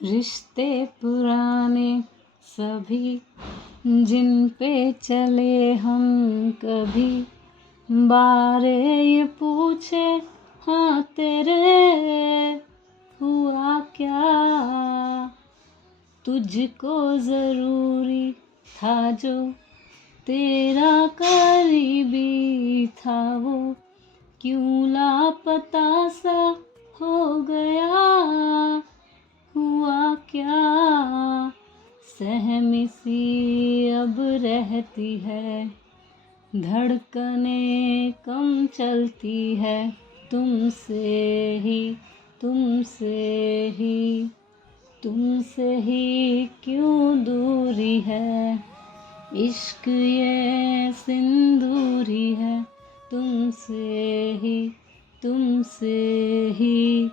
रिश्ते पुराने सभी जिन पे चले हम कभी, बारे ये पूछे हाँ तेरे हुआ क्या, तुझको ज़रूरी था जो तेरा करीबी था वो, क्यों लापता सा हो गया, हुआ क्या। सहमी सी अब रहती है, धड़कने कम चलती है, तुमसे ही तुमसे ही तुमसे ही क्यों दूरी है, इश्क ये सिंदूरी है, तुमसे ही।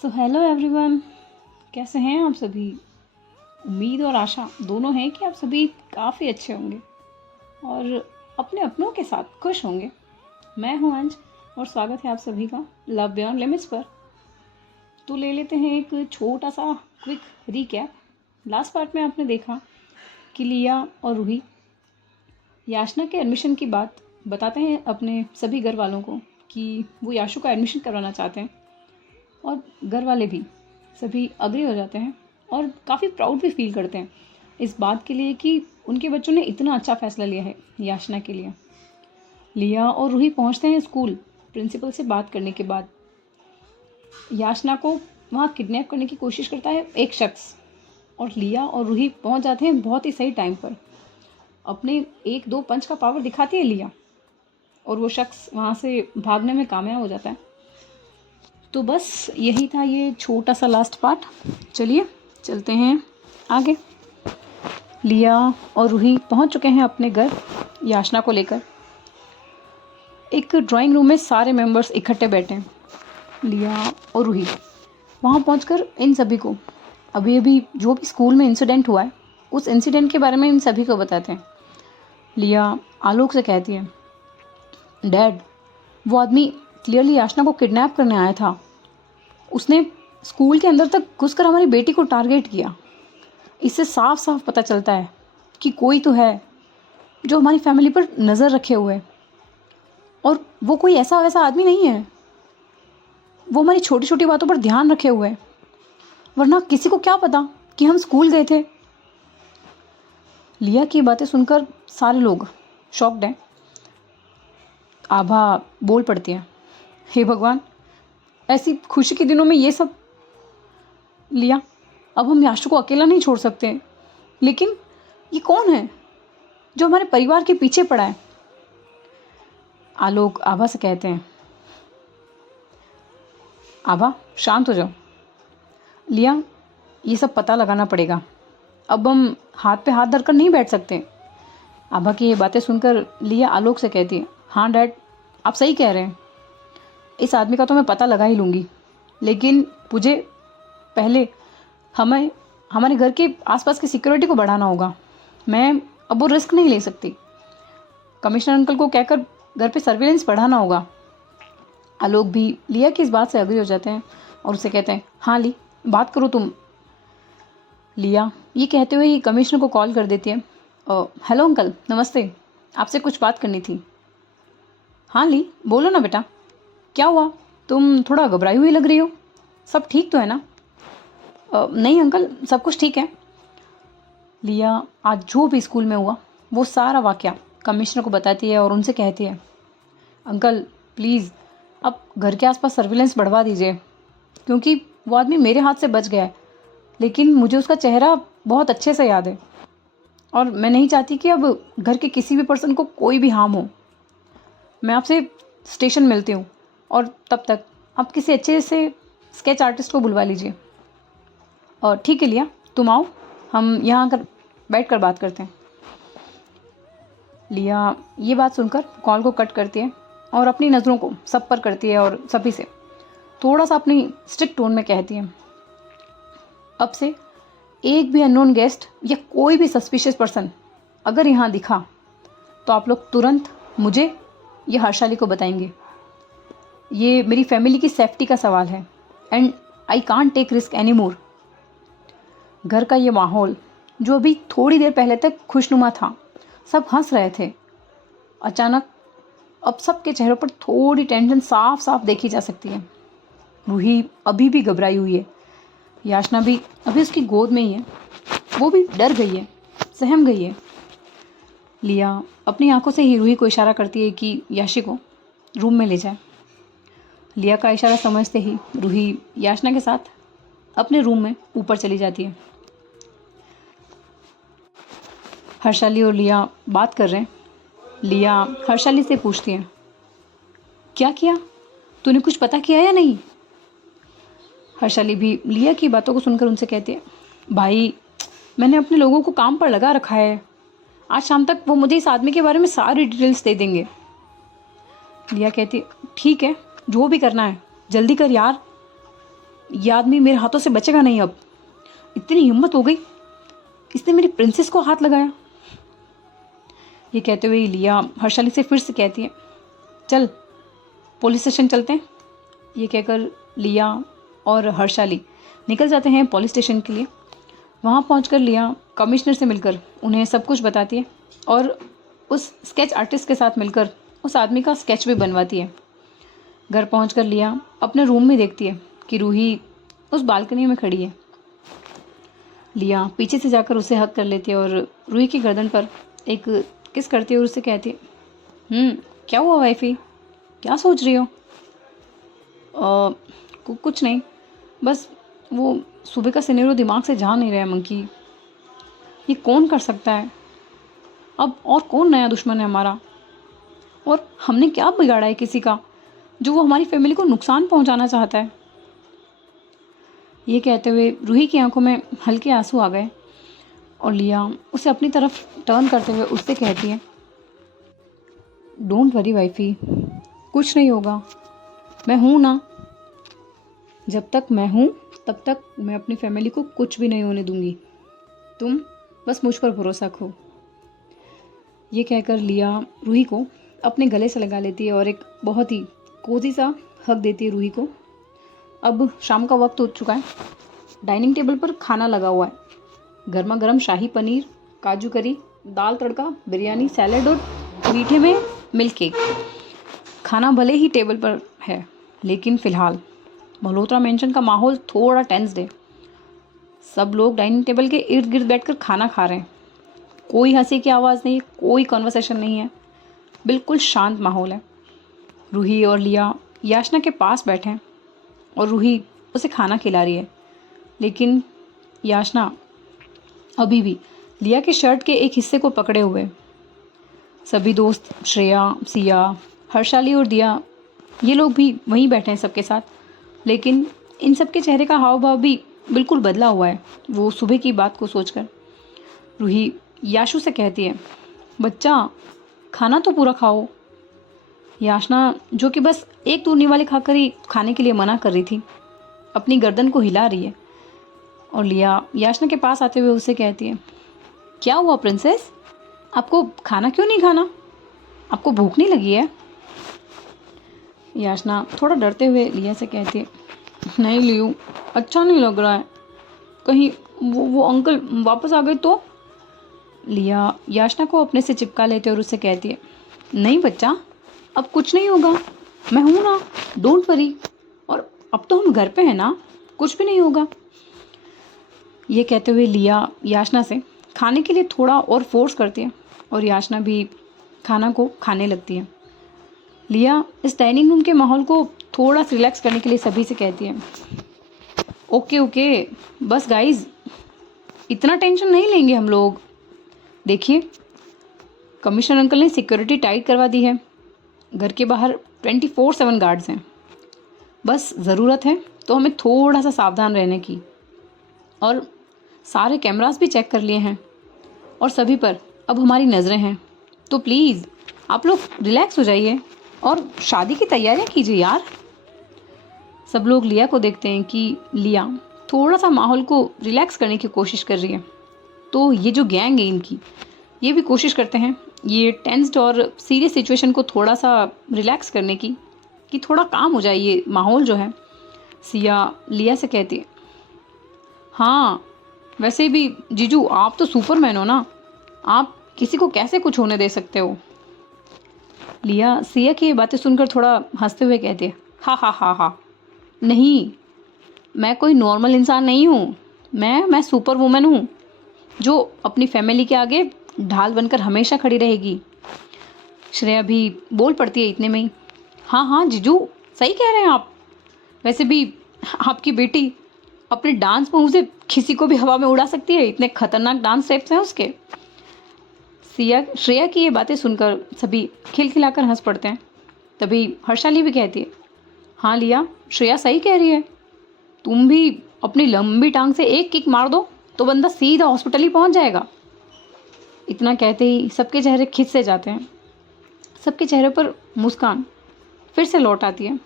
सो हेलो एवरीवन, कैसे हैं आप सभी। उम्मीद और आशा दोनों हैं कि आप सभी काफ़ी अच्छे होंगे और अपने अपनों के साथ खुश होंगे। मैं हूं अंज और स्वागत है आप सभी का लव बियॉन्ड लिमिट्स पर। तो ले लेते हैं एक छोटा सा क्विक रीकैप। लास्ट पार्ट में आपने देखा कि लिया और रूही याशना के एडमिशन की बात बताते हैं अपने सभी घर वालों को कि वो याशु का एडमिशन करवाना चाहते हैं, और घर वाले भी सभी अग्री हो जाते हैं और काफ़ी प्राउड भी फील करते हैं इस बात के लिए कि उनके बच्चों ने इतना अच्छा फ़ैसला लिया है याशना के लिए। लिया और रूही पहुंचते हैं स्कूल प्रिंसिपल से बात करने के बाद। याशना को वहाँ किडनैप करने की कोशिश करता है एक शख्स, और लिया और रूही पहुंच जाते हैं बहुत ही सही टाइम पर। अपने 1-2 पंच का पावर दिखाती है लिया और वो शख्स वहाँ से भागने में कामयाब हो जाता है। तो बस यही था ये छोटा सा लास्ट पार्ट। चलिए चलते हैं आगे। लिया और रूही पहुंच चुके हैं अपने घर याशना को लेकर। एक ड्राइंग रूम में सारे मेंबर्स इकट्ठे बैठे हैं। लिया और रूही वहाँ पहुंचकर इन सभी को अभी अभी जो भी स्कूल में इंसिडेंट हुआ है उस इंसिडेंट के बारे में इन सभी को बताते हैं। लिया आलोक से कहती है, डैड वो आदमी क्लियरली याशना को किडनैप करने आया था, उसने स्कूल के अंदर तक घुसकर हमारी बेटी को टारगेट किया। इससे साफ साफ पता चलता है कि कोई तो है जो हमारी फैमिली पर नज़र रखे हुए है, और वो कोई ऐसा वैसा आदमी नहीं है। वो हमारी छोटी छोटी बातों पर ध्यान रखे हुए है, वरना किसी को क्या पता कि हम स्कूल गए थे। लिया की बातें सुनकर सारे लोग शॉक्ड हैं। आभा बोल पड़ती है, हे भगवान, ऐसी खुशी के दिनों में ये सब। लिया, अब हम याशु को अकेला नहीं छोड़ सकते, लेकिन ये कौन है जो हमारे परिवार के पीछे पड़ा है। आलोक आभा से कहते हैं, आभा शांत हो जाओ। लिया, ये सब पता लगाना पड़ेगा, अब हम हाथ पे हाथ धरकर नहीं बैठ सकते। आभा की ये बातें सुनकर लिया आलोक से कहती है, हाँ डैड आप सही कह रहे हैं, इस आदमी का तो मैं पता लगा ही लूँगी, लेकिन मुझे पहले हमें हमारे घर के आसपास की सिक्योरिटी को बढ़ाना होगा। मैं अब वो रिस्क नहीं ले सकती। कमिश्नर अंकल को कहकर घर पे सर्विलेंस बढ़ाना होगा। आलोक भी लिया की इस बात से अग्री हो जाते हैं और उसे कहते हैं, हाँ ली बात करो तुम। लिया ये कहते हुए ही कमिश्नर को कॉल कर देती है, हेलो अंकल नमस्ते, आपसे कुछ बात करनी थी। हाँ ली बोलो ना बेटा, क्या हुआ, तुम थोड़ा घबराई हुई लग रही हो, सब ठीक तो है ना। नहीं अंकल सब कुछ ठीक है। लिया आज जो भी स्कूल में हुआ वो सारा वाक़या कमिश्नर को बताती है और उनसे कहती है, अंकल प्लीज़ अब घर के आसपास सर्विलेंस बढ़वा दीजिए, क्योंकि वो आदमी मेरे हाथ से बच गया है, लेकिन मुझे उसका चेहरा बहुत अच्छे से याद है और मैं नहीं चाहती कि अब घर के किसी भी पर्सन को कोई भी हार्म हो। मैं आपसे स्टेशन मिलती हूँ, और तब तक आप किसी अच्छे से स्केच आर्टिस्ट को बुलवा लीजिए। और ठीक है लिया तुम आओ, हम यहाँ आकर बैठ कर बात करते हैं। लिया ये बात सुनकर कॉल को कट करती है और अपनी नज़रों को सब पर करती है और सभी से थोड़ा सा अपनी स्ट्रिक्ट टोन में कहती है, अब से एक भी अननोन गेस्ट या कोई भी सस्पिशियस पर्सन अगर यहाँ दिखा तो आप लोग तुरंत मुझे या हर्षाली को बताएंगे। ये मेरी फैमिली की सेफ्टी का सवाल है, and I can't take risk any more. घर का ये माहौल जो अभी थोड़ी देर पहले तक खुशनुमा था, सब हंस रहे थे, अचानक अब सबके चेहरों पर थोड़ी टेंशन साफ साफ देखी जा सकती है। रूही अभी भी घबराई हुई है, याचना भी अभी उसकी गोद में ही है, वो भी डर गई है, सहम गई है। लिया अपनी आंखों से ही रूही को इशारा करती है कि याशी को रूम में ले जाए। लिया का इशारा समझते ही रूही याचना के साथ अपने रूम में ऊपर चली जाती है। हर्षाली और लिया बात कर रहे हैं। लिया हर्षाली से पूछती है, क्या किया, तूने कुछ पता किया या नहीं? हर्षाली भी लिया की बातों को सुनकर उनसे कहती है, भाई मैंने अपने लोगों को काम पर लगा रखा है, आज शाम तक वो मुझे इस आदमी के बारे में सारी डिटेल्स दे देंगे। लिया कहती है, ठीक है, जो भी करना है जल्दी कर यार, ये आदमी मेरे हाथों से बचेगा नहीं। अब इतनी हिम्मत हो गई, इसने मेरी प्रिंसेस को हाथ लगाया। ये कहते हुए लिया हर्षाली से फिर से कहती है, चल पुलिस स्टेशन चलते हैं। ये कहकर लिया और हर्षाली निकल जाते हैं पुलिस स्टेशन के लिए। वहाँ पहुंचकर लिया कमिश्नर से मिलकर उन्हें सब कुछ बताती है और उस स्केच आर्टिस्ट के साथ मिलकर उस आदमी का स्केच भी बनवाती है। घर पहुंचकर लिया अपने रूम में देखती है कि रूही उस बालकनी में खड़ी है। लिया पीछे से जाकर उसे हक कर लेती है और रूही की गर्दन पर एक किस करती है और उससे कहती है, क्या हुआ वाइफी, क्या सोच रही हो? कुछ नहीं, बस वो सुबह का सिनेरियो दिमाग से जा नहीं रहा है मंकी। ये कौन कर सकता है? अब और कौन नया दुश्मन है हमारा? और हमने क्या बिगाड़ा है किसी का जो वो हमारी फैमिली को नुकसान पहुंचाना चाहता है? ये कहते हुए रूही की आंखों में हल्के आंसू आ गए और लिया उसे अपनी तरफ टर्न करते हुए उससे कहती है, डोंट वरी वाइफी, कुछ नहीं होगा, मैं हूँ ना। जब तक मैं हूँ तब तक मैं अपनी फैमिली को कुछ भी नहीं होने दूंगी, तुम बस मुझ पर भरोसा रखो। ये कहकर लिया रूही को अपने गले से लगा लेती है और एक बहुत ही कोजी सा हक देती है रूही को। अब शाम का वक्त हो चुका है, डाइनिंग टेबल पर खाना लगा हुआ है, गर्मा गर्म शाही पनीर, काजू करी, दाल तड़का, बिरयानी, सैलेड और मीठे में मिल्क केक। खाना भले ही टेबल पर है, लेकिन फ़िलहाल मल्होत्रा मेंशन का माहौल थोड़ा टेंस्ड है। सब लोग डाइनिंग टेबल के इर्द गिर्द बैठकर खाना खा रहे हैं। कोई हंसी की आवाज़ नहीं है, कोई कन्वर्सेशन नहीं है, बिल्कुल शांत माहौल है। रूही और लिया याचना के पास बैठे हैं और रूही उसे खाना खिला रही है, लेकिन याचना अभी भी लिया के शर्ट के एक हिस्से को पकड़े हुए है। सभी दोस्त श्रेया, सिया, हर्षाली और दिया ये लोग भी वहीं बैठे हैं सबके साथ, लेकिन इन सब के चेहरे का हाव भाव भी बिल्कुल बदला हुआ है वो सुबह की बात को सोचकर। रूही याशु से कहती है, बच्चा खाना तो पूरा खाओ। याचना जो कि बस एक दूरनी वाले खाकर ही खाने के लिए मना कर रही थी, अपनी गर्दन को हिला रही है और लिया याचना के पास आते हुए उसे कहती है, क्या हुआ प्रिंसेस, आपको खाना क्यों नहीं खाना, आपको भूख नहीं लगी है? याचना थोड़ा डरते हुए लिया से कहती है, नहीं लियू, अच्छा नहीं लग रहा है, कहीं वो अंकल वापस आ गए तो? लिया याचना को अपने से चिपका लेते और उससे कहती है, नहीं बच्चा, अब कुछ नहीं होगा, मैं हूँ ना, डोंट वरी, और अब तो हम घर पे हैं ना, कुछ भी नहीं होगा। ये कहते हुए लिया याचना से खाने के लिए थोड़ा और फोर्स करती है और याचना भी खाना को खाने लगती है। लिया इस डाइनिंग रूम के माहौल को थोड़ा रिलैक्स करने के लिए सभी से कहती है, ओके बस गाइज, इतना टेंशन नहीं लेंगे हम लोग। देखिए कमिश्नर अंकल ने सिक्योरिटी टाइट करवा दी है, घर के बाहर 24/7 गार्ड्स हैं, बस ज़रूरत है तो हमें थोड़ा सा सावधान रहने की, और सारे कैमरास भी चेक कर लिए हैं और सभी पर अब हमारी नज़रें हैं, तो प्लीज़ आप लोग रिलैक्स हो जाइए और शादी की तैयारियां कीजिए यार। सब लोग लिया को देखते हैं कि लिया थोड़ा सा माहौल को रिलैक्स करने की कोशिश कर रही है, तो ये जो गैंग है इनकी, ये भी कोशिश करते हैं ये टेंस्ड और सीरियस सिचुएशन को थोड़ा सा रिलैक्स करने की, कि थोड़ा काम हो जाए ये माहौल जो है। सिया लिया से कहती है, हाँ वैसे भी जीजू आप तो सुपरमैन हो ना, आप किसी को कैसे कुछ होने दे सकते हो। लिया सिया की ये बातें सुनकर थोड़ा हंसते हुए कहती है, हा हा हा हा, नहीं मैं कोई नॉर्मल इंसान नहीं हूँ, मैं सुपर वुमन हूँ जो अपनी फैमिली के आगे ढाल बनकर हमेशा खड़ी रहेगी। श्रेया भी बोल पड़ती है इतने में ही, हाँ हाँ जीजू सही कह रहे हैं आप, वैसे भी आपकी बेटी अपने डांस मूव से किसी को भी हवा में उड़ा सकती है, इतने खतरनाक डांस स्टेप्स हैं उसके। सिया श्रेया की ये बातें सुनकर सभी खिलखिलाकर हंस पड़ते हैं। तभी हर्षाली भी कहती है, हाँ लिया श्रेया सही कह रही है, तुम भी अपनी लंबी टांग से एक किक मार दो तो बंदा सीधा हॉस्पिटल ही पहुंच जाएगा। इतना कहते ही सबके चेहरे खिंच से जाते हैं, सबके चेहरे पर मुस्कान फिर से लौट आती है।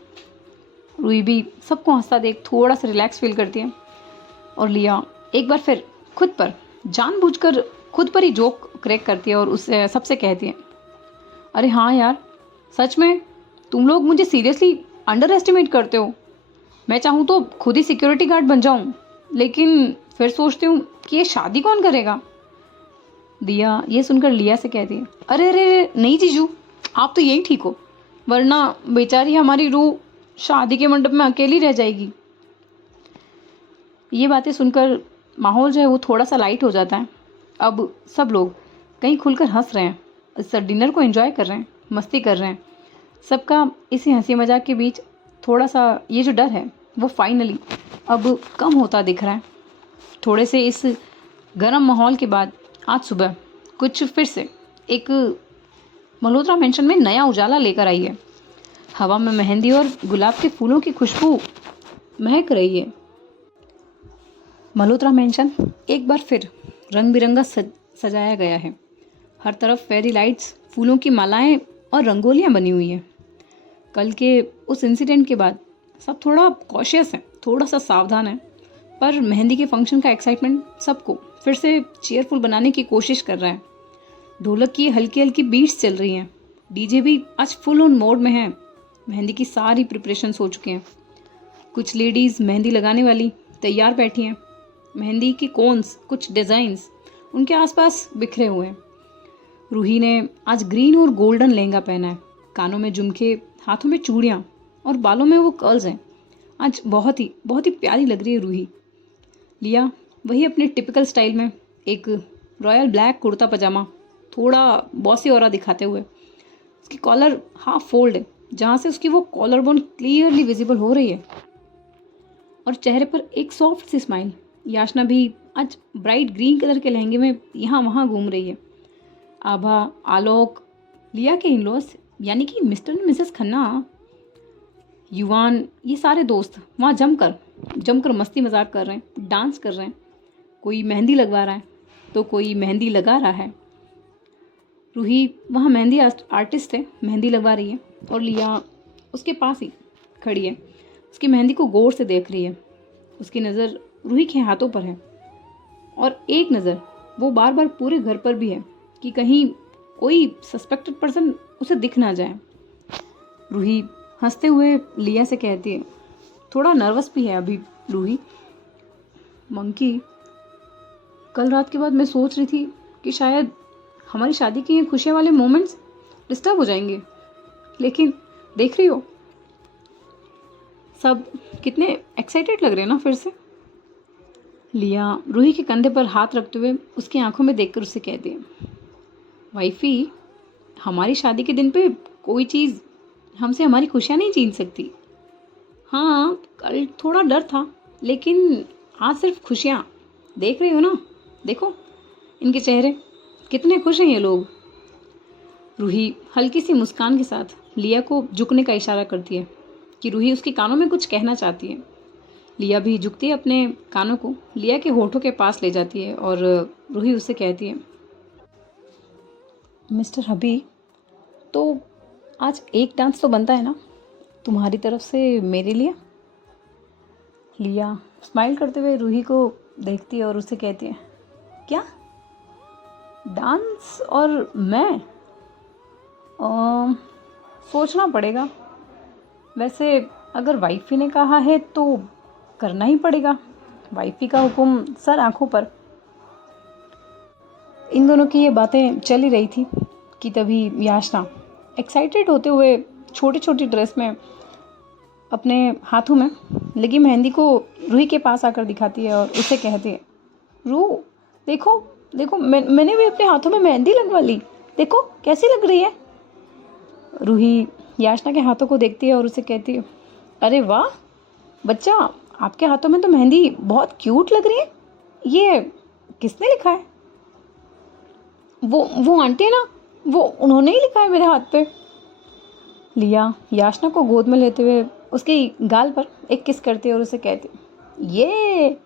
रूही भी सबको हंसता देख थोड़ा सा रिलैक्स फील करती है और लिया एक बार फिर खुद पर जानबूझकर खुद पर ही जोक क्रैक करती है और उससे सबसे कहती है, अरे हाँ यार सच में तुम लोग मुझे सीरियसली अंडर एस्टिमेट करते हो। मैं चाहूँ तो खुद ही सिक्योरिटी गार्ड बन जाऊँ, लेकिन फिर सोचती हूँ कि ये शादी कौन करेगा। दिया ये सुनकर लिया से कहती है, अरे अरे अरे नहीं जीजू आप तो यही ठीक हो, वरना बेचारी हमारी रूह शादी के मंडप में अकेली रह जाएगी। ये बातें सुनकर माहौल जो है वो थोड़ा सा लाइट हो जाता है। अब सब लोग कहीं खुलकर हंस रहे हैं, इस डिनर को एंजॉय कर रहे हैं, मस्ती कर रहे हैं। सबका इसी हंसी मजाक के बीच थोड़ा सा ये जो डर है वो फाइनली अब कम होता दिख रहा है। थोड़े से इस गर्म माहौल के बाद आज सुबह कुछ फिर से एक मल्होत्रा मेंशन में नया उजाला लेकर आई है। हवा में मेहंदी और गुलाब के फूलों की खुशबू महक रही है। मल्होत्रा मेंशन एक बार फिर रंग बिरंगा सजाया गया है। हर तरफ फेरी लाइट्स, फूलों की मालाएं और रंगोलियां बनी हुई हैं। कल के उस इंसिडेंट के बाद सब थोड़ा कॉशियस हैं, थोड़ा सा सावधान है, पर मेहंदी के फंक्शन का एक्साइटमेंट सबको फिर से चेयरफुल बनाने की कोशिश कर रहा है। ढोलक की हल्की हल्की बीट्स चल रही हैं, डीजे भी आज फुल ऑन मोड में है। मेहंदी की सारी प्रिपरेशंस हो चुके हैं। कुछ लेडीज़ मेहंदी लगाने वाली तैयार बैठी हैं। मेहंदी की कोन्स, कुछ डिज़ाइंस उनके आसपास बिखरे हुए हैं। रूही ने आज ग्रीन और गोल्डन लहंगा पहना है, कानों में झुमके, हाथों में चूड़ियाँ और बालों में वो कर्ल्स हैं। आज बहुत ही प्यारी लग रही है रूही। लिया वही अपने टिपिकल स्टाइल में एक रॉयल ब्लैक कुर्ता पजामा, थोड़ा बॉसी ऑरा दिखाते हुए, उसकी कॉलर हाफ फोल्ड है जहाँ से उसकी वो कॉलर बोन क्लियरली विजिबल हो रही है, और चेहरे पर एक सॉफ्ट सी स्माइल। याशना भी आज ब्राइट ग्रीन कलर के लहंगे में यहाँ वहाँ घूम रही है। आभा, आलोक, लिया के इन-लॉज यानी कि मिस्टर एंड मिसेस खन्ना, युवान, ये सारे दोस्त वहाँ जमकर मस्ती मजाक कर रहे हैं, डांस कर रहे हैं। कोई मेहंदी लगवा रहा है तो कोई मेहंदी लगा रहा है। रूही वहाँ मेहंदी आर्टिस्ट है, मेहंदी लगवा रही है, और लिया उसके पास ही खड़ी है, उसकी मेहंदी को गौर से देख रही है। उसकी नज़र रूही के हाथों पर है और एक नज़र वो बार बार पूरे घर पर भी है कि कहीं कोई सस्पेक्टेड पर्सन उसे दिख ना जाए। रूही हंसते हुए लिया से कहती है, थोड़ा नर्वस भी है अभी रूही। मंकी, कल रात के बाद मैं सोच रही थी कि शायद हमारी शादी के खुशियाँ वाले मोमेंट्स डिस्टर्ब हो जाएंगे, लेकिन देख रही हो सब कितने एक्साइटेड लग रहे हैं ना फिर से। लिया रूही के कंधे पर हाथ रखते हुए उसकी आंखों में देखकर उससे कहती है, वाइफी, हमारी शादी के दिन पे कोई चीज़ हमसे हमारी खुशियाँ नहीं छीन सकती। हाँ कल थोड़ा डर था, लेकिन आज सिर्फ खुशियाँ। देख रही हो ना, देखो इनके चेहरे कितने खुश हैं ये लोग। रूही हल्की सी मुस्कान के साथ लिया को झुकने का इशारा करती है कि रूही उसके कानों में कुछ कहना चाहती है। लिया भी झुकती है, अपने कानों को लिया के होठों के पास ले जाती है और रूही उससे कहती है, मिस्टर हबी, तो आज एक डांस तो बनता है ना तुम्हारी तरफ से मेरे लिए। लिया स्माइल करते हुए रूही को देखती है और उससे कहती है, क्या डांस और मैं सोचना पड़ेगा। वैसे अगर वाइफी ने कहा है तो करना ही पड़ेगा, वाइफी का हुक्म सर आंखों पर। इन दोनों की ये बातें चल ही रही थी कि तभी याचना एक्साइटेड होते हुए छोटी छोटी ड्रेस में अपने हाथों में लगी मेहंदी को रूही के पास आकर दिखाती है और उसे कहती है, रूह देखो देखो, मैंने भी अपने हाथों में मेहंदी लगवा ली, देखो कैसी लग रही है। रूही याचना के हाथों को देखती है और उसे कहती है, अरे वाह बच्चा, आपके हाथों में तो मेहंदी बहुत क्यूट लग रही है, ये किसने लिखा है? वो आंटी है ना, वो उन्होंने ही लिखा है मेरे हाथ पे। लिया याचना को गोद में लेते हुए उसके गाल पर एक किस करती है और उसे कहती, ये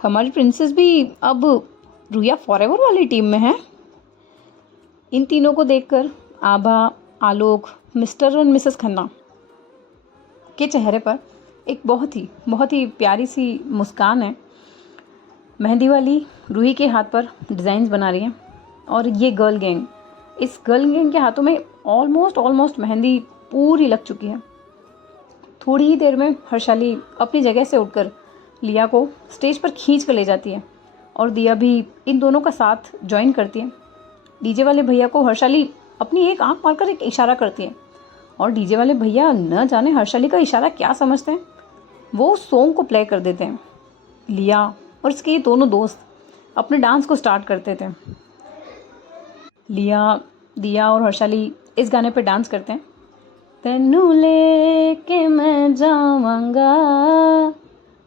हमारी प्रिंसेस भी अब रुया फॉरएवर वाली टीम में है। इन तीनों को देखकर आभा, आलोक, मिस्टर और मिसेस खन्ना के चेहरे पर एक बहुत ही प्यारी सी मुस्कान है। मेहंदी वाली रूही के हाथ पर डिज़ाइंस बना रही हैं और ये गर्ल गैंग, इस गर्ल गैंग के हाथों में ऑलमोस्ट मेहंदी पूरी लग चुकी है। थोड़ी ही देर में हर्षाली अपनी जगह से उठकर लिया को स्टेज पर खींच कर ले जाती है और दिया भी इन दोनों का साथ ज्वाइन करती है। डीजे वाले भैया को हर्षाली अपनी एक आंख मारकर एक इशारा करती है और डीजे वाले भैया न जाने हर्षाली का इशारा क्या समझते हैं, वो सॉन्ग को प्ले कर देते हैं। लिया और उसके ये दोनों दोस्त अपने डांस को स्टार्ट करते थे। लिया, दिया और हर्षाली इस गाने पे डांस करते हैं। तेनू लेके मैं जावांगा,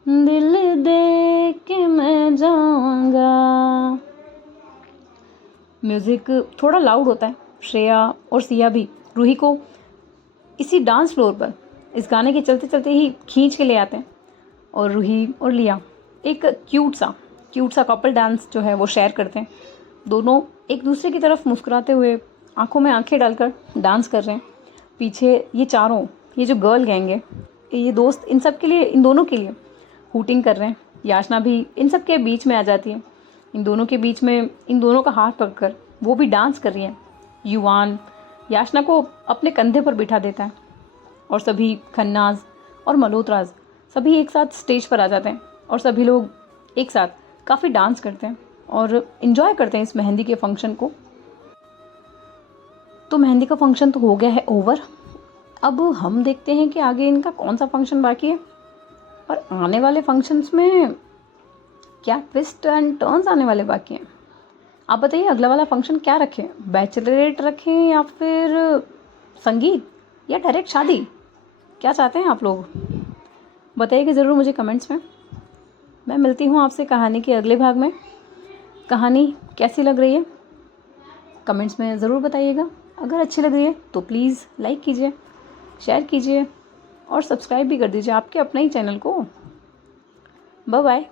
दिल दे के मैं जावांगा। म्यूज़िक थोड़ा लाउड होता है। श्रेया और सिया भी रूही को इसी डांस फ्लोर पर इस गाने के चलते चलते ही खींच के ले आते हैं और रूही और लिया एक क्यूट सा कपल डांस जो है वो शेयर करते हैं। दोनों एक दूसरे की तरफ मुस्कुराते हुए आंखों में आंखें डालकर डांस कर रहे हैं। पीछे ये जो गर्ल गैंग है, ये दोस्त इन दोनों के लिए हूटिंग कर रहे हैं। याचना भी इन सब के बीच में आ जाती है। इन दोनों के बीच में इन दोनों का हाथ पकड़कर वो भी डांस कर रही है। युवान याचना को अपने कंधे पर बिठा देता है और सभी खन्नाज और मल्होत्राज सभी एक साथ स्टेज पर आ जाते हैं और सभी लोग एक साथ काफ़ी डांस करते हैं और इन्जॉय करते हैं इस मेहंदी के फंक्शन को। तो मेहंदी का फंक्शन तो हो गया है ओवर। अब हम देखते हैं कि आगे इनका कौन सा फंक्शन बाकी है और आने वाले फंक्शंस में क्या ट्विस्ट एंड टर्न्स आने वाले बाकी हैं। आप बताइए अगला वाला फंक्शन क्या रखें, बैचलरेट रखें या फिर संगीत या डायरेक्ट शादी? क्या चाहते हैं आप लोग, बताइएगा ज़रूर मुझे कमेंट्स में। मैं मिलती हूँ आपसे कहानी के अगले भाग में। कहानी कैसी लग रही है कमेंट्स में ज़रूर बताइएगा। अगर अच्छी लग रही है तो प्लीज़ लाइक कीजिए, शेयर कीजिए और सब्सक्राइब भी कर दीजिए आपके अपने ही चैनल को। Bye bye,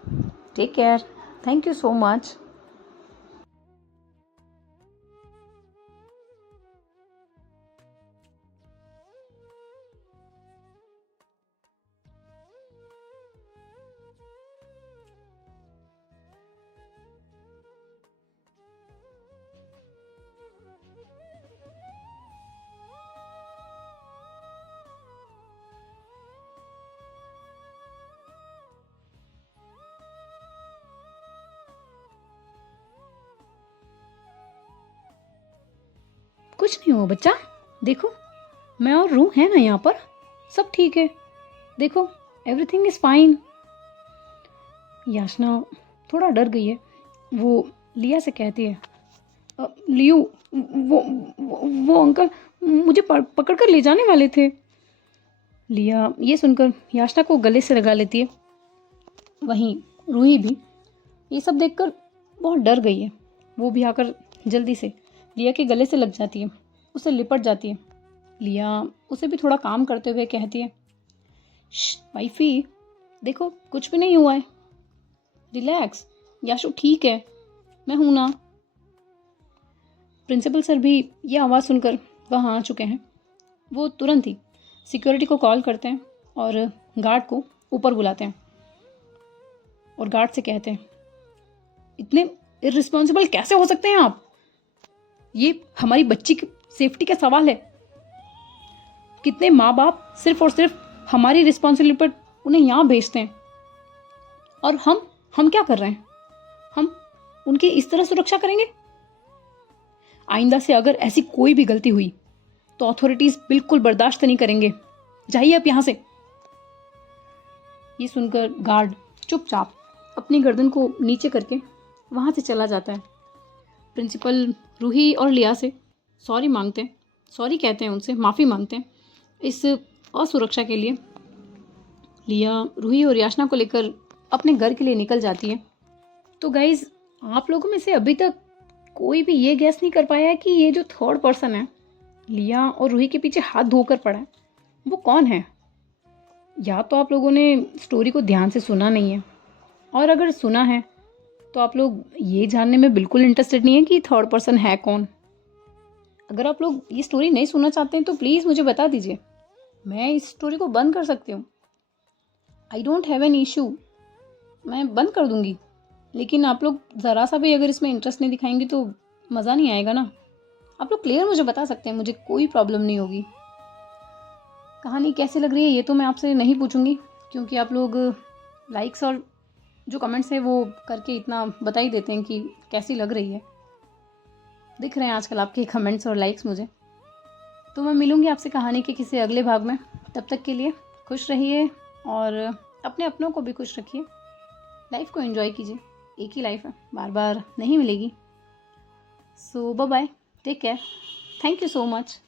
take care, thank you so much. कुछ नहीं हुआ बच्चा, देखो मैं और रूह है ना यहाँ पर, सब ठीक है, देखो एवरीथिंग इज़ फाइन। याचना थोड़ा डर गई है। वो लिया से कहती है, लियू वो अंकल मुझे पकड़ कर ले जाने वाले थे। लिया ये सुनकर याचना को गले से लगा लेती है। वहीं रूही भी ये सब देखकर बहुत डर गई है। वो भी आकर जल्दी से लिया के गले से लग जाती है, उसे लिपट जाती है। लिया उसे भी थोड़ा काम करते हुए कहती है, वाइफी देखो कुछ भी नहीं हुआ है, रिलैक्स, याशु ठीक है, मैं हूं ना। प्रिंसिपल सर भी ये आवाज़ सुनकर वहाँ आ चुके हैं। वो तुरंत ही सिक्योरिटी को कॉल करते हैं और गार्ड को ऊपर बुलाते हैं और गार्ड से कहते हैं, इतने इर्रिस्पॉन्सिबल कैसे हो सकते हैं आप, ये हमारी बच्ची की सेफ्टी का सवाल है। कितने माँ बाप सिर्फ और सिर्फ हमारी रिस्पॉन्सिबिलिटी पर उन्हें यहाँ भेजते हैं। और हम क्या कर रहे हैं? हम उनकी इस तरह सुरक्षा करेंगे? आइंदा से अगर ऐसी कोई भी गलती हुई तो अथॉरिटीज बिल्कुल बर्दाश्त नहीं करेंगे। जाइए आप यहाँ से। ये सुनकर गार्ड चुपचाप अपनी गर्दन को नीचे करके वहाँ से चला जाता है। प्रिंसिपल रूही और लिया से सॉरी मांगते हैं, सॉरी कहते हैं, उनसे माफ़ी मांगते हैं इस असुरक्षा के लिए। लिया रूही और याचना को लेकर अपने घर के लिए निकल जाती है। तो गाइज, आप लोगों में से अभी तक कोई भी ये गैस नहीं कर पाया है कि ये जो थर्ड पर्सन है लिया और रूही के पीछे हाथ धोकर पड़ा है, वो कौन है? या तो आप लोगों ने स्टोरी को ध्यान से सुना नहीं है, और अगर सुना है तो आप लोग ये जानने में बिल्कुल इंटरेस्टेड नहीं है कि थर्ड पर्सन है कौन। अगर आप लोग ये स्टोरी नहीं सुनना चाहते हैं तो प्लीज़ मुझे बता दीजिए, मैं इस स्टोरी को बंद कर सकती हूँ। I don't have an issue, मैं बंद कर दूँगी। लेकिन आप लोग ज़रा सा भी अगर इसमें इंटरेस्ट नहीं दिखाएंगे तो मज़ा नहीं आएगा ना। आप लोग क्लियर मुझे बता सकते हैं, मुझे कोई प्रॉब्लम नहीं होगी। कहानी कैसी लग रही है ये तो मैं आपसे नहीं पूछूंगी, क्योंकि आप लोग लाइक्स और जो कमेंट्स है वो करके इतना बता ही देते हैं कि कैसी लग रही है। दिख रहे हैं आजकल आपके कमेंट्स और लाइक्स मुझे। तो मैं मिलूँगी आपसे कहानी के किसी अगले भाग में। तब तक के लिए खुश रहिए और अपने अपनों को भी खुश रखिए। लाइफ को एंजॉय कीजिए, एक ही लाइफ है, बार बार नहीं मिलेगी। So bye bye, take care, thank you so much.